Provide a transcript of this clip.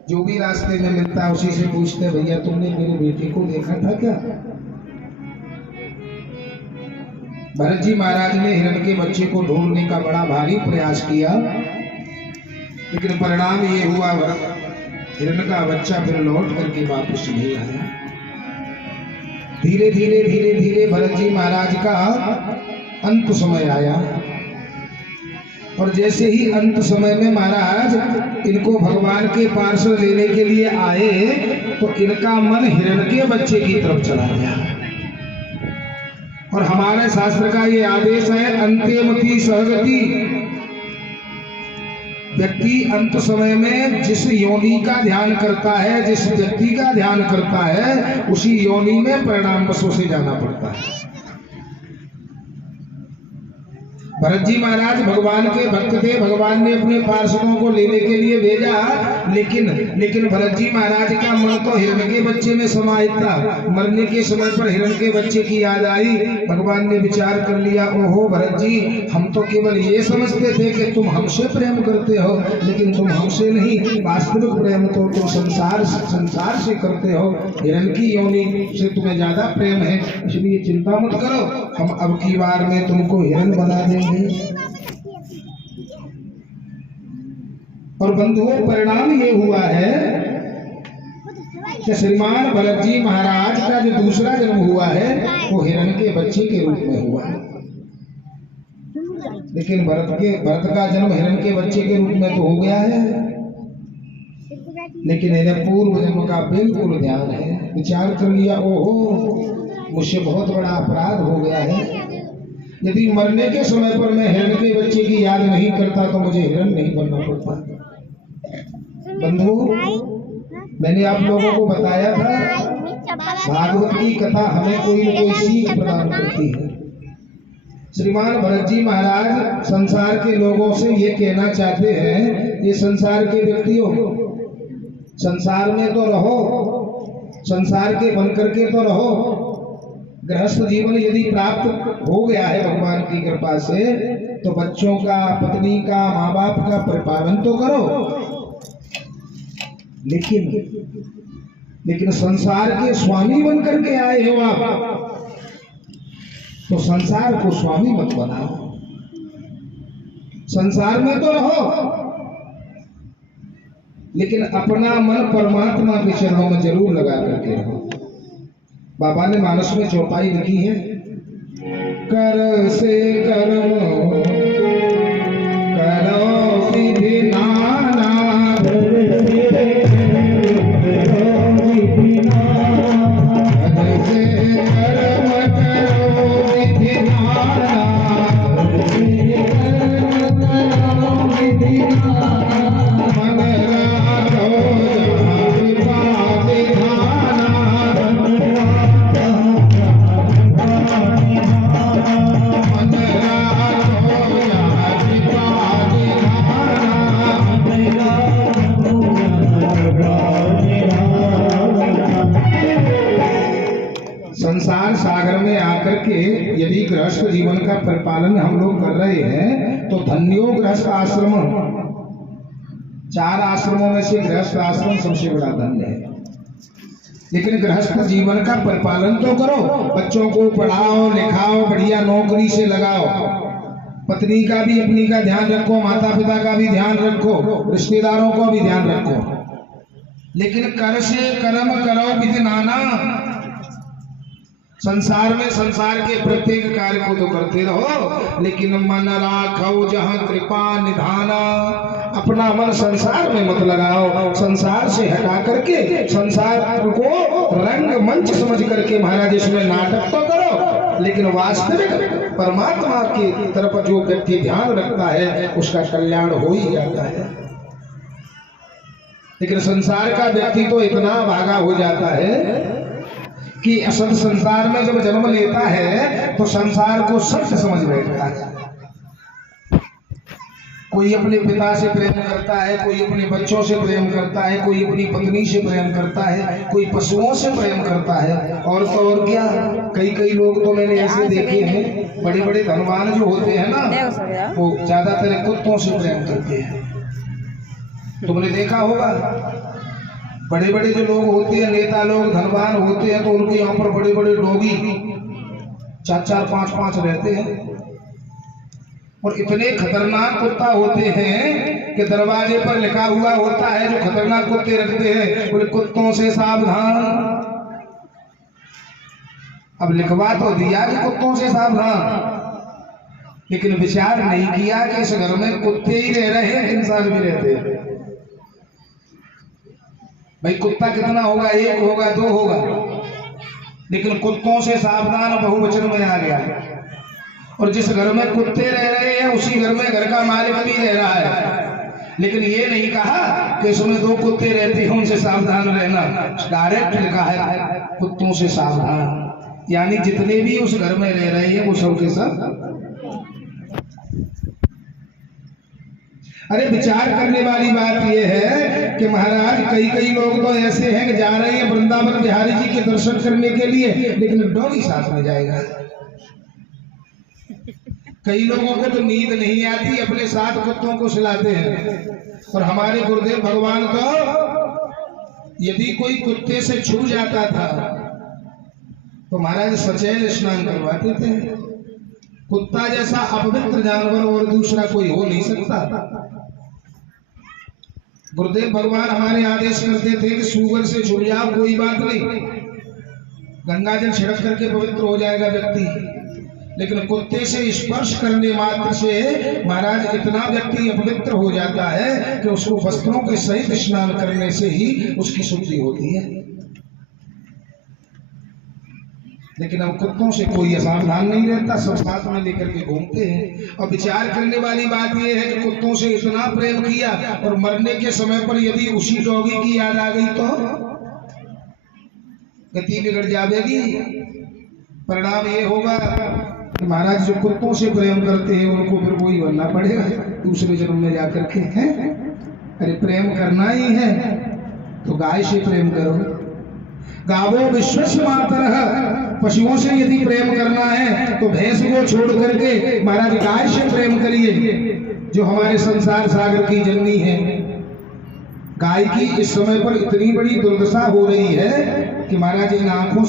जो भी रास्ते में मिलता है उसी से पूछते हैं, भैया तुमने मेरे बेटे को देखा था क्या? भरत जी महाराज ने हिरण के बच्चे को ढूंढने का बड़ा भारी प्रयास किया, लेकिन परिणाम ये हुआ हिरण का बच्चा फिर लौट करके वापस नहीं आया। धीरे धीरे धीरे धीरे भरत जी महाराज का अंत समय आया, और जैसे ही अंत समय में महाराज इनको भगवान के पार्षद लेने के लिए आए तो इनका मन हिरण के बच्चे की तरफ चला गया। और हमारे शास्त्र का ये आदेश है, अंत्यमति सहगति। व्यक्ति अंत समय में जिस योनि का ध्यान करता है, जिस व्यक्ति का ध्यान करता है, उसी योनि में परिणाम बसों से जाना पड़ता है। भरत जी महाराज भगवान के भक्त थे, भगवान ने अपने पार्षदों को लेने के लिए भेजा, लेकिन भरत जी महाराज का मन तो हिरण के बच्चे में समाहित था। मरने के समय पर हिरण के बच्चे की याद आई। भगवान ने विचार कर लिया, ओहो भरत जी, हम तो केवल ये समझते थे कि तुम हमसे प्रेम करते हो, लेकिन तुम हमसे नहीं, वास्तविक प्रेम तो तुम संसार से करते हो। हिरण की योनि से तुम्हें ज्यादा प्रेम है, इसलिए चिंता मत करो, हम अब की बार में तुमको हिरण बना देंगे। और बंधुओं, परिणाम ये हुआ है कि श्रीमान भरत जी महाराज का जो दूसरा जन्म हुआ है वो हिरण के बच्चे के रूप में हुआ है। लेकिन भरत का जन्म हिरण के बच्चे के रूप में तो हो गया है, लेकिन इन्हें पूर्व जन्म का बिल्कुल ध्यान है। विचार कर लिया, ओहो मुझसे बहुत बड़ा अपराध हो गया है। यदि मरने के समय पर मैं हिरण के बच्चे की याद नहीं करता तो मुझे हिरण नहीं बनना पड़ता। बंधु, मैंने आप लोगों को बताया था, भागवत की कथा हमें कोई न कोई सीख प्रदान करती है। श्रीमान भरत जी महाराज संसार के लोगों से ये कहना चाहते हैं, ये संसार के व्यक्तियों, संसार में तो रहो, संसार के बन करके तो रहो। गृहस्थ जीवन यदि प्राप्त हो गया है भगवान की कृपा से, तो बच्चों का, पत्नी का, माँ बाप का परिपालन तो करो। लेकिन संसार के स्वामी बन करके आए हो आप, तो संसार को स्वामी मत बनाओ। संसार में तो रहो, लेकिन अपना मन परमात्मा के चरणों में जरूर लगा करके रहो। बाबा ने मानस में चौपाई लिखी है, कर से कर्म करो विधि नाना, संसार सागर में आकर के यदि गृहस्थ जीवन का परिपालन हम लोग कर रहे हैं तो धन्यो गृहस्थ आश्रम। 4 आश्रमों में से गृहस्थ आश्रम सबसे बड़ा धन्य है। लेकिन गृहस्थ जीवन का परिपालन तो करो, बच्चों को पढ़ाओ लिखाओ, बढ़िया नौकरी से लगाओ, पत्नी का भी अपनी का ध्यान रखो, माता पिता का भी ध्यान रखो, रिश्तेदारों का भी ध्यान रखो। लेकिन कर से कर्म करो विधि नाना। संसार में संसार के प्रत्येक कार्य को तो करते रहो, लेकिन मन राखो जहाँ कृपा निधाना। अपना मन संसार में मत लगाओ, संसार से हटा करके संसार को रंग मंच समझ करके महाराज इसमें नाटक तो करो, लेकिन वास्तविक परमात्मा की तरफ जो व्यक्ति ध्यान रखता है उसका कल्याण हो ही जाता है। लेकिन संसार का व्यक्ति तो इतना भागा हो जाता है कि असल संसार में जब जन्म लेता है तो संसार को सत्य समझ बैठता है। कोई अपने पिता से प्रेम करता है, कोई अपने बच्चों से प्रेम करता है, कोई अपनी पत्नी से प्रेम करता है, कोई पशुओं से प्रेम करता है, और तो और क्या, कई लोग तो मैंने ऐसे देखे हैं, बड़े बड़े धनवान जो होते हैं ना, वो ज्यादातर कुत्तों से प्रेम करते हैं। तुमने देखा होगा बड़े बड़े जो लोग होते हैं, नेता लोग, धनवान होते हैं, तो उनके यहाँ पर बड़े बड़े डॉगी 4-4, 5-5 रहते हैं। और इतने खतरनाक कुत्ता होते हैं कि दरवाजे पर लिखा हुआ होता है, जो खतरनाक कुत्ते रखते हैं, बोले कुत्तों से सावधान। अब लिखवा तो दिया कि कुत्तों से सावधान, लेकिन विचार नहीं किया कि इस घर में कुत्ते ही रह रहे हैं, इंसान भी रहते हैं। भाई कुत्ता कितना होगा, 1 होगा, 2 होगा, लेकिन कुत्तों से सावधान बहुवचन में आ गया। और जिस घर में कुत्ते रह रहे हैं उसी घर में घर का मालिक भी रह रहा है, लेकिन ये नहीं कहा कि इसमें 2 कुत्ते रहते हैं उनसे सावधान रहना। डायरेक्ट लिखा है कुत्तों से सावधान, यानी जितने भी उस घर में रह रहे हैं वो सब के सब। अरे विचार करने वाली बात यह है कि महाराज कई लोग तो ऐसे हैं कि जा रहे हैं वृंदावन बिहारी जी के दर्शन करने के लिए, लेकिन डॉगी साथ में जाएगा। कई लोगों को तो नींद नहीं आती, अपने साथ कुत्तों को सुलाते हैं। और हमारे गुरुदेव भगवान तो यदि कोई कुत्ते से छू जाता था तो महाराज सचैल स्नान करवाते थे। कुत्ता जैसा अपवित्र जानवर और दूसरा कोई हो नहीं सकता। गुरुदेव भगवान हमारे आदेश करते थे कि सूगर से छू जाओ कोई बात नहीं, गंगा जल छिड़क करके पवित्र हो जाएगा व्यक्ति, लेकिन कुत्ते से स्पर्श करने मात्र से महाराज इतना व्यक्ति अपवित्र हो जाता है कि उसको वस्त्रों के सहित स्नान करने से ही उसकी शुद्धि होती है। लेकिन अब कुत्तों से कोई सावधान नहीं रहता, सब साथ में लेकर के घूमते हैं। और विचार करने वाली बात यह है कि कुत्तों से इतना प्रेम किया और मरने के समय पर यदि उसी डॉगी की याद आ गई तो गति बिगड़ जाएगी। परिणाम ये होगा कि महाराज जो कुत्तों से प्रेम करते हैं उनको फिर वही बनना पड़ेगा दूसरे जन्म में जाकर के। हैं अरे प्रेम करना ही है तो गाय से प्रेम करो। गावो विश्वस्य मातरः, पशुओं से यदि प्रेम करना है तो भैंस को छोड़ करके महाराज गाय से प्रेम करिए, जो हमारे संसार सागर की जननी है। गाय की इस समय पर इतनी बड़ी दुर्दशा हो रही है कि महाराज इन आंखों